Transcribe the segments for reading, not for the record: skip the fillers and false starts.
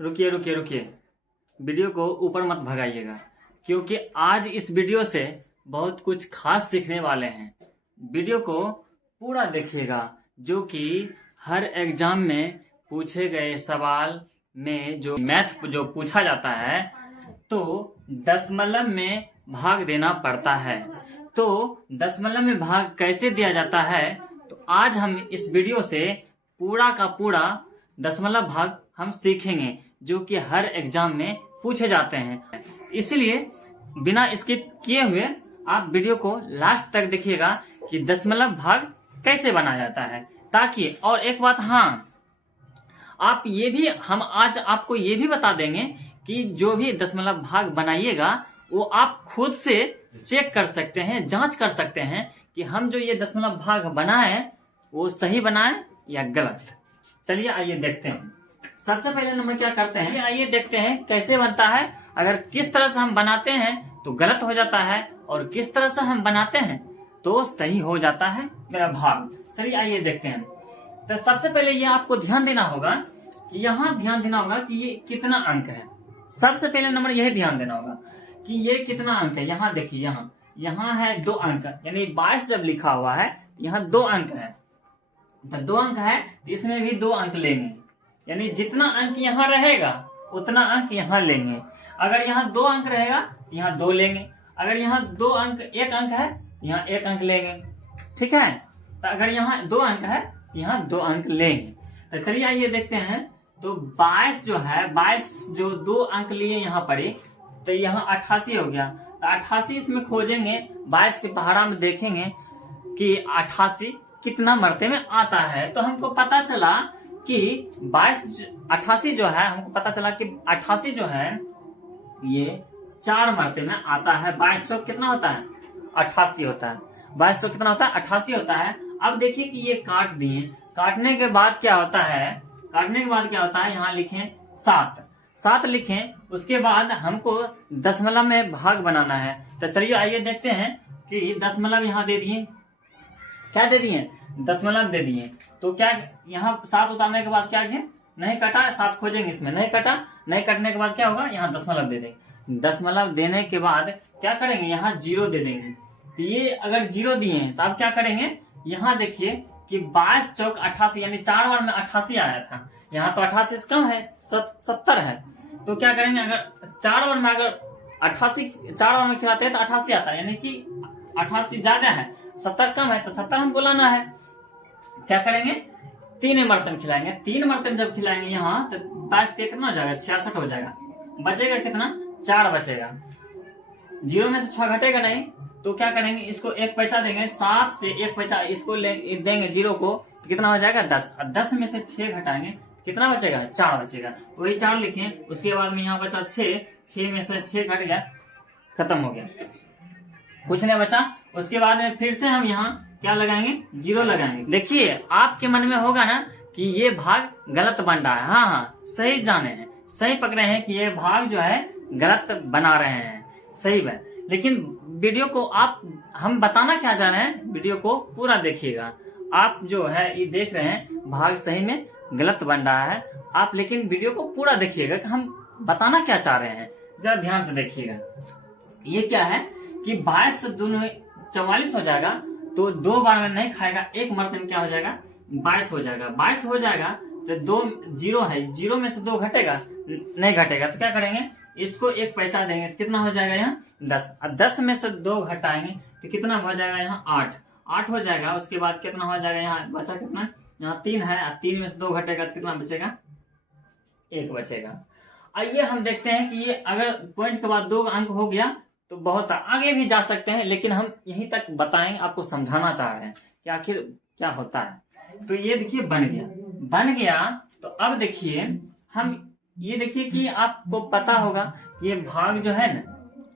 रुकिए रुकिए रुकिए, वीडियो को ऊपर मत भगाइएगा, क्योंकि आज इस वीडियो से बहुत कुछ खास सीखने वाले हैं। वीडियो को पूरा देखिएगा, जो कि हर एग्जाम में पूछे गए सवाल में जो मैथ जो पूछा जाता है तो दशमलव में भाग देना पड़ता है। तो दशमलव में भाग कैसे दिया जाता है, तो आज हम इस वीडियो से पूरा का पूरा दशमलव भाग हम सीखेंगे, जो कि हर एग्जाम में पूछे जाते हैं। इसलिए बिना स्किप किए हुए आप वीडियो को लास्ट तक देखिएगा कि दशमलव भाग कैसे बनाया जाता है, ताकि और एक बात, हाँ, आप ये भी, हम आज आपको ये भी बता देंगे कि जो भी दशमलव भाग बनाइएगा वो आप खुद से चेक कर सकते हैं, जांच कर सकते हैं कि हम जो ये दशमलव भाग बनाए वो सही बनाए या गलत। चलिए आइए देखते हैं। सबसे पहले नंबर क्या करते हैं, आइए देखते हैं कैसे बनता है। अगर किस तरह से हम बनाते हैं तो गलत हो जाता है, और किस तरह से हम बनाते हैं तो सही हो जाता है मेरा भाग। चलिए आइए देखते हैं। तो सबसे पहले ये आपको ध्यान देना होगा कि यहाँ ध्यान देना होगा कि ये कितना अंक है। सबसे पहले नंबर यही ध्यान देना होगा कि ये कितना अंक है। यहाँ देखिए, यहाँ है 2 अंक, यानी 22 जब लिखा हुआ है यहाँ 2 अंक है, तो 2 अंक है, इसमें भी 2 अंक लेंगे, यानी जितना अंक यहाँ रहेगा उतना अंक यहाँ लेंगे। अगर यहाँ 2 अंक रहेगा तो यहाँ 2 लेंगे। अगर यहाँ 2 अंक 1 अंक है यहाँ 1 अंक लेंगे, ठीक है। तो अगर यहाँ 2 अंक है यहाँ 2 अंक लेंगे। तो चलिए आइए देखते हैं। तो 22 जो है, 22 जो 2 अंक लिए यहाँ पड़े, तो यहाँ 88 हो गया। तो 88 इसमें खोजेंगे, 22 के पहाड़ा में देखेंगे कि 88 कितना मरते में आता है। तो हमको पता चला कि 88 जो है, हमको पता चला कि 88 जो है ये 4 मरते में आता है। 2200 कितना होता है, 88 होता है। 2200 कितना होता है, 88 होता है। अब देखिए कि ये काट दिए, काटने के बाद क्या होता है, यहाँ लिखें 7 लिखें। उसके बाद हमको दशमलव में भाग बनाना है। तो चलिए आइए देखते हैं कि दशमलव यहाँ दे दिए, क्या दे दिए, दशमलव दे दिए। तो क्या यहाँ 7 उतारने के बाद क्या किए, नहीं कटा, 7 खोजेंगे, इसमें नहीं कटा, नहीं कटने के बाद क्या होगा, यहाँ दशमलव दे देंगे। दशमलव देने के बाद क्या करेंगे, यहाँ 0 दे देंगे। तो ये अगर 0 दिए तो अब क्या करेंगे, यहाँ देखिए कि 22 चौक 88, यानी 4 बार में 88 आया था। यहाँ तो 88 से कम है, 70 है। तो क्या करेंगे, अगर 4 बार में, अगर 88 4 बार में खिलाते हैं तो 88 आता है, यानी कि 88 ज्यादा है, 70 कम है, तो 70 हमको लाना है। क्या करेंगे, 3 मर्तन खिलाएंगे। 3 मर्तन जब खिलाएंगे यहाँ, तो 22 कितना हो जाएगा, 66 हो जाएगा। बचेगा कितना, 4 बचेगा। 0 में से 6 घटेगा नहीं, तो क्या करेंगे, इसको 1 पैसा देंगे। 7 से 1 पैसा इसको देंगे 0 को, तो कितना हो जाएगा, 10। 10 में से 6 घटाएंगे, कितना बचेगा, 4 बचेगा। वही 4 लिखें। उसके बाद में यहाँ बचा 6 में से 6 घट गया, खत्म हो गया, कुछ नहीं बचा। उसके बाद में फिर से हम यहाँ क्या लगाएंगे, 0 लगाएंगे। देखिए आपके मन में होगा ना कि ये भाग गलत बन रहा है। हाँ, सही जाने हैं, सही पकड़े हैं कि ये भाग जो है गलत बना रहे हैं, सही है। लेकिन वीडियो को हम बताना क्या चाह रहे हैं, वीडियो को पूरा देखिएगा। आप जो है ये देख रहे हैं भाग सही में गलत बन रहा है, आप लेकिन वीडियो को पूरा देखिएगा कि हम बताना क्या चाह रहे हैं, जरा ध्यान से देखिएगा। ये क्या है कि 22 से 2 44 हो जाएगा, तो 2 बार में नहीं खाएगा, 1 मरतबे में क्या हो जाएगा, 22 हो जाएगा। 22 हो जाएगा तो 2 0 है, 0 में से 2 घटेगा, नहीं घटेगा, तो क्या करेंगे, इसको 1 पैसा देंगे, तो कितना हो जाएगा यहाँ 10। और 10 में से 2 घटाएंगे तो कितना हो जाएगा, यहाँ 8 हो जाएगा। उसके बाद कितना हो जाएगा, यहाँ बचा कितना, यहाँ 3 है, 3 में से 2 घटेगा तो कितना बचेगा, 1 बचेगा। आइए हम देखते हैं कि ये अगर पॉइंट के बाद 2 अंक हो गया तो बहुत आगे भी जा सकते हैं, लेकिन हम यहीं तक बताएंगे, आपको समझाना चाह रहे हैं कि आखिर क्या होता है। तो ये देखिए बन गया। तो अब देखिए हम ये देखिए कि आपको पता होगा ये भाग जो है ना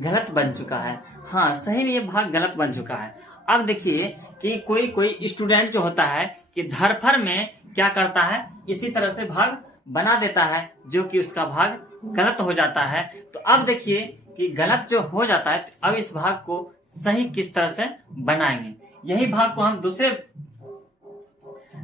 गलत बन चुका है। हाँ, सही में ये भाग गलत बन चुका है। अब देखिए कि कोई स्टूडेंट जो होता है कि धरफर में क्या करता है, इसी तरह से भाग बना देता है, जो कि उसका भाग गलत हो जाता है। तो अब देखिए कि गलत जो हो जाता है, तो अब इस भाग को सही किस तरह से बनाएंगे, यही भाग को हम दूसरे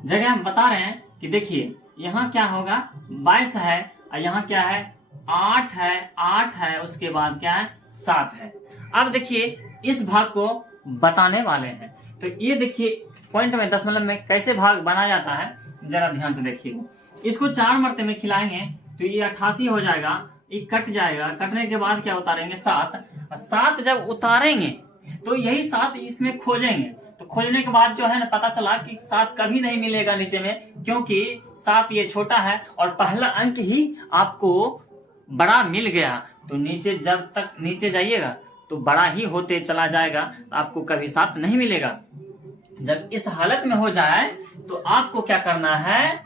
जगह हम बता रहे हैं कि देखिए यहाँ क्या होगा, 22 है और यहाँ क्या है 8 है, 8 है, उसके बाद क्या है 7 है। अब देखिए इस भाग को बताने वाले हैं, तो ये देखिए पॉइंट में दशमलव में कैसे भाग बनाया जाता है, जरा ध्यान से देखिए। इसको 4 मरते में खिलाएंगे तो ये 88 हो जाएगा, ये कट जाएगा, कटने के बाद क्या उतारेंगे 7, 7 जब उतारेंगे तो यही 7 इसमें खोजेंगे, तो खोजने के बाद जो है ना पता चला कि 7 कभी नहीं मिलेगा नीचे में, क्योंकि 7 ये छोटा है और पहला अंक ही आपको बड़ा मिल गया, तो नीचे जब तक नीचे जाइएगा तो बड़ा ही होते चला जाएगा, तो आपको कभी 7 नहीं मिलेगा। जब इस हालत में हो जाए तो आपको क्या करना है,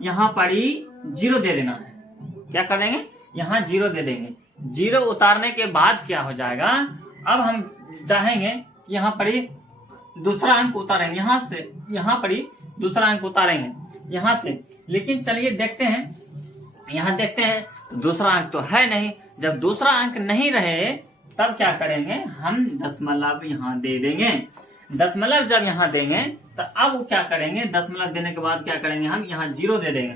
यहाँ पर ही 0 दे देना है। क्या करेंगे, यहाँ 0 दे देंगे। 0 उतारने के बाद क्या हो जाएगा, अब हम चाहेंगे यहाँ पर ही दूसरा अंक उतारेंगे, यहाँ से यहाँ पर ही दूसरा अंक उतारेंगे यहाँ से, लेकिन चलिए देखते हैं, यहाँ देखते हैं तो दूसरा अंक तो है नहीं। जब दूसरा अंक नहीं रहे तब क्या करेंगे, हम दशमलव यहाँ दे देंगे। दशमलव जब यहाँ देंगे तो अब क्या करेंगे, दशमलव देने के बाद क्या करेंगे, हम यहाँ 0 दे देंगे।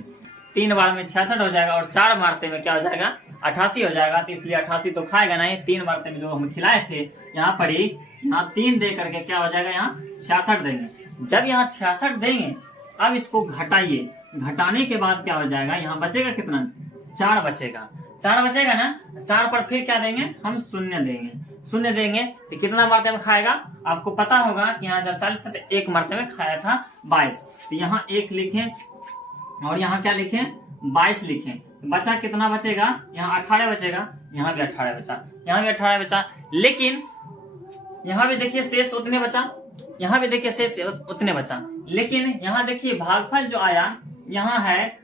3 बार में 66 हो जाएगा और 4 मारते में क्या हो जाएगा 88 हो जाएगा, तो इसलिए 88 तो खाएगा नहीं। 3 मारते में जो हम खिलाए थे यहाँ पर ही, यहाँ 3 दे करके क्या हो जाएगा, यहाँ 66 देंगे। जब यहाँ 66 देंगे अब इसको घटाइए, घटाने के बाद क्या हो जाएगा, यहाँ बचेगा कितना 4 बचेगा, 4 बचेगा ना। 4 पर फिर क्या देंगे, हम 0 देंगे। 0 देंगे तो कितना मारते में खाएगा, आपको पता होगा कि यहाँ जब 40 था तो 1 मारते में खाया था 22, तो यहाँ 1 लिखें और यहाँ क्या लिखें 22 लिखें। बचा कितना बचेगा, यहाँ 18 बचेगा, यहाँ भी 18 बचा, यहाँ भी 18 बचा, लेकिन यहाँ भी देखिए शेष उतने बचा, यहाँ भी देखिए शेष उतने बचा, लेकिन यहाँ देखिए भागफल जो आया यहाँ है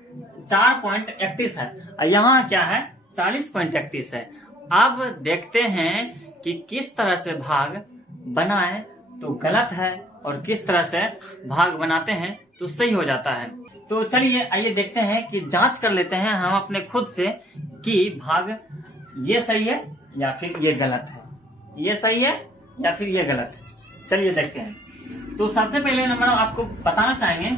4.31 है और यहाँ क्या है 40.31 है। अब देखते हैं कि किस तरह से भाग बनाए तो गलत है और किस तरह से भाग बनाते हैं तो सही हो जाता है। तो चलिए आइए देखते हैं कि जांच कर लेते हैं हम अपने खुद से कि भाग ये सही है या फिर ये गलत है, ये सही है या फिर ये गलत है। चलिए देखते हैं। तो सबसे पहले नंबर आपको बताना चाहेंगे,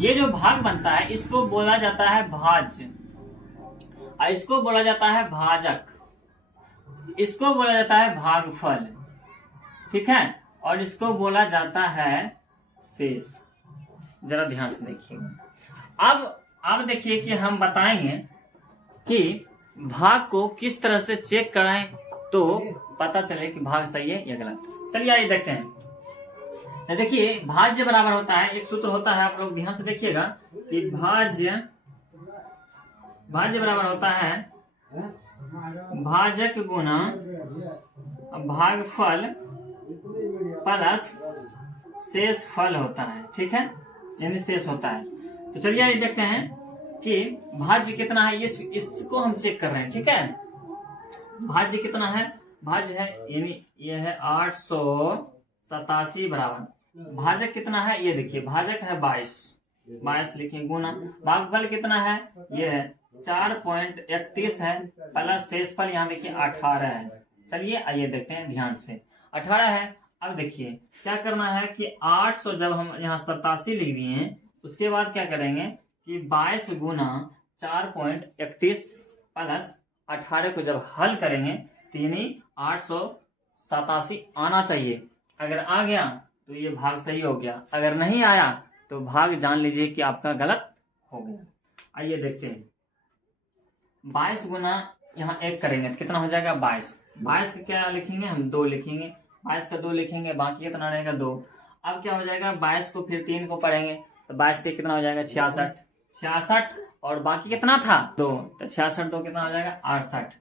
ये जो भाग बनता है इसको बोला जाता है भाज्य, इसको बोला जाता है भाजक, इसको बोला जाता है भागफल, ठीक है, और इसको बोला जाता है शेष। जरा ध्यान से देखिएगा। अब देखिए कि हम बताएंगे कि भाग को किस तरह से चेक कराएं तो पता चले कि भाग सही है या गलत। चलिए आइए देखते हैं। तो देखिए भाज्य बराबर होता है, एक सूत्र होता है, आप लोग ध्यान से देखिएगा कि भाज्य बराबर होता है भाजक गुना भागफल प्लस शेष फल होता है, ठीक है, यानी शेष होता है। तो चलिए ये देखते हैं कि भाज्य कितना है, ये इसको हम चेक कर रहे हैं, ठीक है। भाज्य कितना है, भाज्य है यानी ये है 887 बराबर, भाजक कितना है ये देखिए, भाजक है 22 लिखिए गुना भागफल कितना है, ये है 4.31 है प्लस शेषफल यहाँ देखिए 18 है। चलिए आइए देखते हैं ध्यान से, 18 है। अब देखिए क्या करना है कि 800 जब हम यहाँ 87 लिख दिए हैं उसके बाद क्या करेंगे कि 22 गुना 4.31 प्लस 18 को जब हल करेंगे तो यानी 887 आना चाहिए। अगर आ गया तो ये भाग सही हो गया, अगर नहीं आया तो भाग जान लीजिए कि आपका गलत हो गया। आइए देखते हैं, 22 गुना यहाँ 1 करेंगे तो कितना हो जाएगा 22, 22 का क्या लिखेंगे हम 2 लिखेंगे, 22 का 2 लिखेंगे, बाकी कितना रहेगा 2। अब क्या हो जाएगा 22 को फिर 3 को पढ़ेंगे तो 22 से कितना हो जाएगा 66 और बाकी कितना था 2, तो 66 2 कितना हो जाएगा 68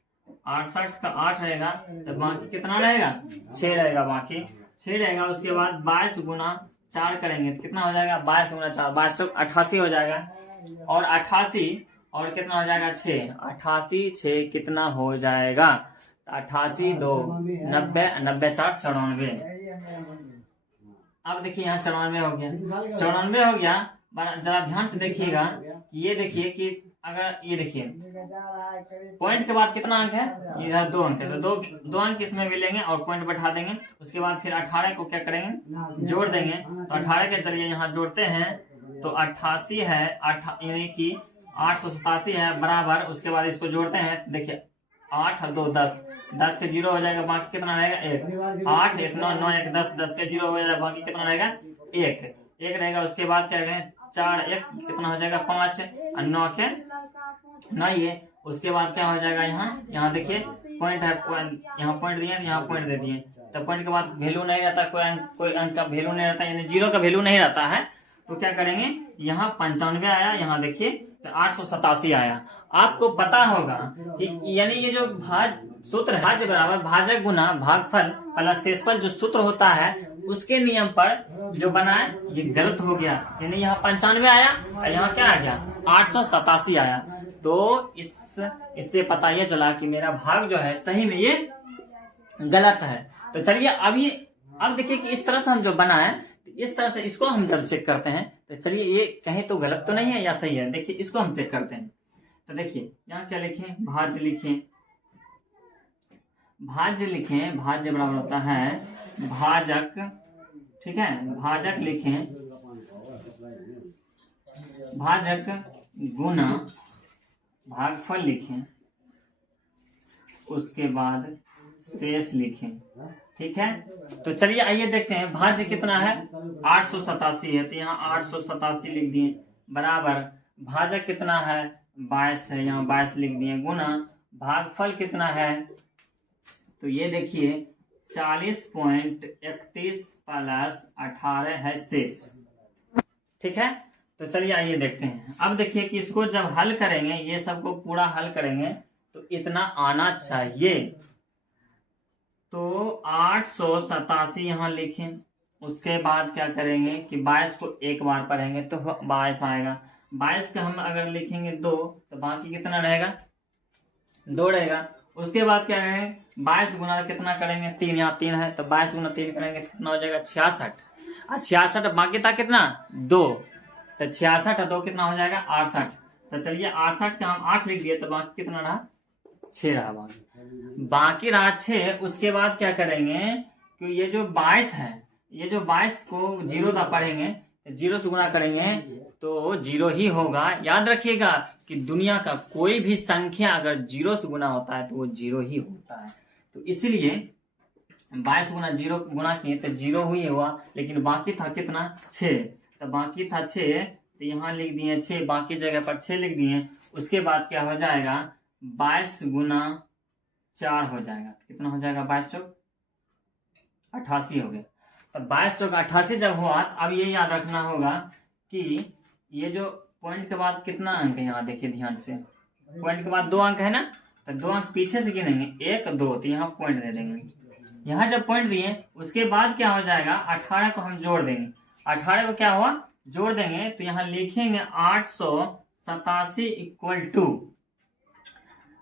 का 8 रहेगा, तो बाकी कितना रहेगा 6 रहेगा, बाकी 6 रहेगा। उसके बाद 22 गुना 4 करेंगे तो कितना हो जाएगा 22 गुना 4 2288 हो जाएगा, और 88 और कितना हो जाएगा 6, 88 6 कितना हो जाएगा 88 2 90 90 4 94। अब देखिए यहाँ 94 हो गया, 94 हो गया। जरा ध्यान से देखिएगा, ये देखिए कि अगर ये देखिए पॉइंट के बाद कितना अंक है, इधर 2 अंक है, तो दो अंक इसमें भी लेंगे और पॉइंट बैठा देंगे। उसके बाद फिर 18 को क्या करेंगे जोड़ देंगे, तो 18 के चलिए यहाँ जोड़ते हैं तो 88 है, यानी कि 887 है बराबर, उसके बाद इसको जोड़ते हैं, देखिए 8 और 2 10, 10 के 0 हो जाएगा, बाकी कितना रहेगा 1, 8 1 9 9 1 10, 10 के 0 हो जाएगा, बाकी कितना रहेगा 1 रहेगा। उसके बाद क्या करें 4 1 कितना हो जाएगा 5 और 9 के 9 ये। उसके बाद क्या हो जाएगा यहाँ देखिए पॉइंट है, यहाँ पॉइंट दिए, यहाँ पॉइंट दे दिए, तो पॉइंट के बाद वैल्यू नहीं रहता, कोई अंक का वैल्यू नहीं रहता, यानी 0 का वैल्यू नहीं रहता है। तो क्या करेंगे, यहाँ 95 आया, यहाँ देखिए तो 887 आया। आपको पता होगा कि यानी ये जो सूत्र है भाज्य बराबर भाजक गुना भागफल प्लस शेषफल जो सूत्र होता है उसके नियम पर जो बना है ये गलत हो गया, यानी यहाँ 95 आया और यहाँ क्या आ गया 887 आया। तो इससे पता ये चला कि मेरा भाग जो है सही में ये गलत है। तो चलिए अब देखिए कि इस तरह से हम जो बनाए, इस तरह से इसको हम जब चेक करते हैं तो चलिए ये कहीं तो गलत तो नहीं है या सही है, देखिए इसको हम चेक करते हैं। तो देखिए यहाँ क्या लिखें, भाज्य लिखें, भाज्य बराबर होता है भाजक, ठीक है, भाजक लिखें, भाजक गुना भागफल लिखें, उसके बाद शेष लिखें, ठीक है। तो चलिए आइए देखते हैं भाज्य कितना है 887 है, तो यहाँ 887 लिख दिए, बराबर भाजक कितना है 22 है, यहाँ 22 लिख दिए, गुना भागफल कितना है, तो ये देखिए 40.31 प्लस 18 है शेष, ठीक है। तो चलिए आइए देखते हैं। अब देखिए कि इसको जब हल करेंगे, ये सबको पूरा हल करेंगे तो इतना आना चाहिए। तो 887 यहाँ लिखें, उसके बाद क्या करेंगे कि 22 को एक बार पढ़ेंगे तो 22 आएगा, 22 का हम अगर लिखेंगे 2 तो बाकी कितना रहेगा 2 रहेगा। उसके बाद क्या है 22 गुना कितना करेंगे 3, यहाँ 3 है तो 22 गुना 3 करेंगे कितना हो जाएगा 66, और 66 बाकी था कितना 2, तो 66 और 2 कितना हो जाएगा 68। तो चलिए 68 का हम 8 लिख दिए तो बाकी कितना रहा 6 रहा, बाकी रहा 6। उसके बाद क्या करेंगे कि ये जो 22 है, ये जो 22 को 0 था पढ़ेंगे, 0 से गुना करेंगे तो 0 ही होगा। याद रखिएगा कि दुनिया का कोई भी संख्या अगर 0 से गुना होता है तो वो 0 ही होता है। तो इसलिए 22 गुना 0 गुना किए तो 0 ही हुआ, लेकिन बाकी था कितना 6, तो बाकी था 6, तो यहाँ लिख दिए 6, बाकी जगह पर 6 लिख दिए। उसके बाद क्या हो जाएगा 22 गुना 4 हो जाएगा, कितना हो जाएगा 22 चौक 88 हो गया। तो 22 चौक 88 जब हुआ, अब ये याद रखना होगा कि ये जो पॉइंट के बाद कितना अंक है, यहाँ देखिए ध्यान से, पॉइंट के बाद 2 अंक है ना, तो 2 अंक पीछे से गिनेंगे 1 2, तो यहाँ पॉइंट दे देंगे। यहाँ जब पॉइंट दिए उसके बाद क्या हो जाएगा 18 को हम जोड़ देंगे, 18 को क्या हुआ जोड़ देंगे, तो यहाँ लिखेंगे 887 इक्वल टू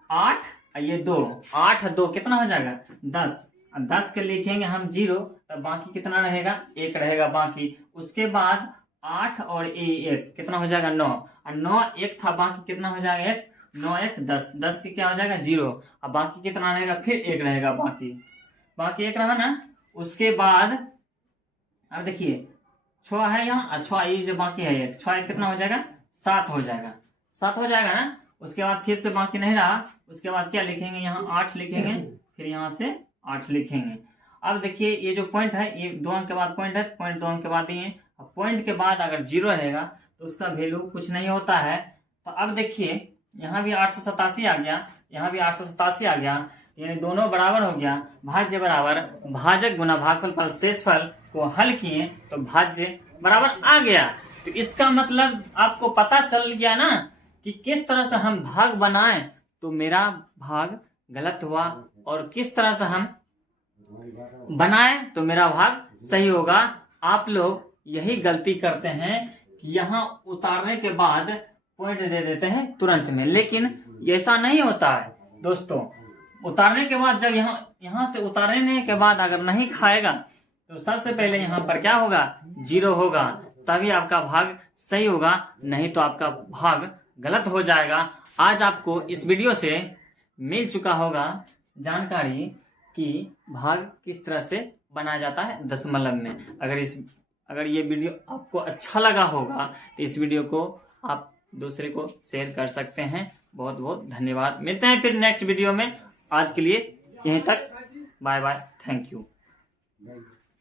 8 ये 2, 8 2 कितना हो जाएगा 10, 10 के लिखेंगे हम 0, तो बाकी कितना रहेगा 1 रहेगा बाकी। उसके बाद 8 और 1 कितना हो जाएगा 9, और 9 1 था, बाकी कितना हो जाएगा 1, 9 1 10, 10 के क्या हो जाएगा 0, और बाकी कितना रहेगा फिर 1 रहेगा, बाकी 1 रहा ना। उसके बाद अब देखिए 6 है यहाँ, 6 ये जो बाकी है 1, 6 कितना हो जाएगा 7 हो जाएगा, 7 हो जाएगा ना। उसके बाद फिर से बाकी नहीं रहा, उसके बाद क्या लिखेंगे यहाँ 8 लिखेंगे, फिर यहाँ से 8 लिखेंगे। अब देखिए ये जो पॉइंट है ये 2 अंक के बाद पॉइंट है, पॉइंट 2 अंक के बाद दिए, पॉइंट के बाद अगर 0 रहेगा तो उसका वैल्यू कुछ नहीं होता है। तो अब देखिए यहाँ भी 887 आ गया, यहाँ भी 887 आ गया, यानी दोनों बराबर हो गया। भाज्य बराबर भाजक गुना भागफल प्लस शेषफल को हल किए तो भाज्य बराबर आ गया। तो इसका मतलब आपको पता चल गया ना कि किस तरह से हम भाग बनाएं तो मेरा भाग गलत हुआ, और किस तरह से हम बनाएं तो मेरा भाग सही होगा। आप लोग यही गलती करते हैं कि यहाँ उतारने के बाद पॉइंट दे देते हैं तुरंत में, लेकिन ऐसा नहीं होता है दोस्तों। उतारने के बाद जब यहाँ से उतारने के बाद अगर नहीं खाएगा तो सबसे पहले यहाँ पर क्या होगा 0 होगा, तभी आपका भाग सही होगा, नहीं तो आपका भाग गलत हो जाएगा। आज आपको इस वीडियो से मिल चुका होगा जानकारी कि भाग किस तरह से बनाया जाता है दशमलव में। अगर ये वीडियो आपको अच्छा लगा होगा तो इस वीडियो को आप दूसरे को शेयर कर सकते हैं। बहुत बहुत धन्यवाद। मिलते हैं फिर नेक्स्ट वीडियो में। आज के लिए यहीं तक। Bye bye. Thank you.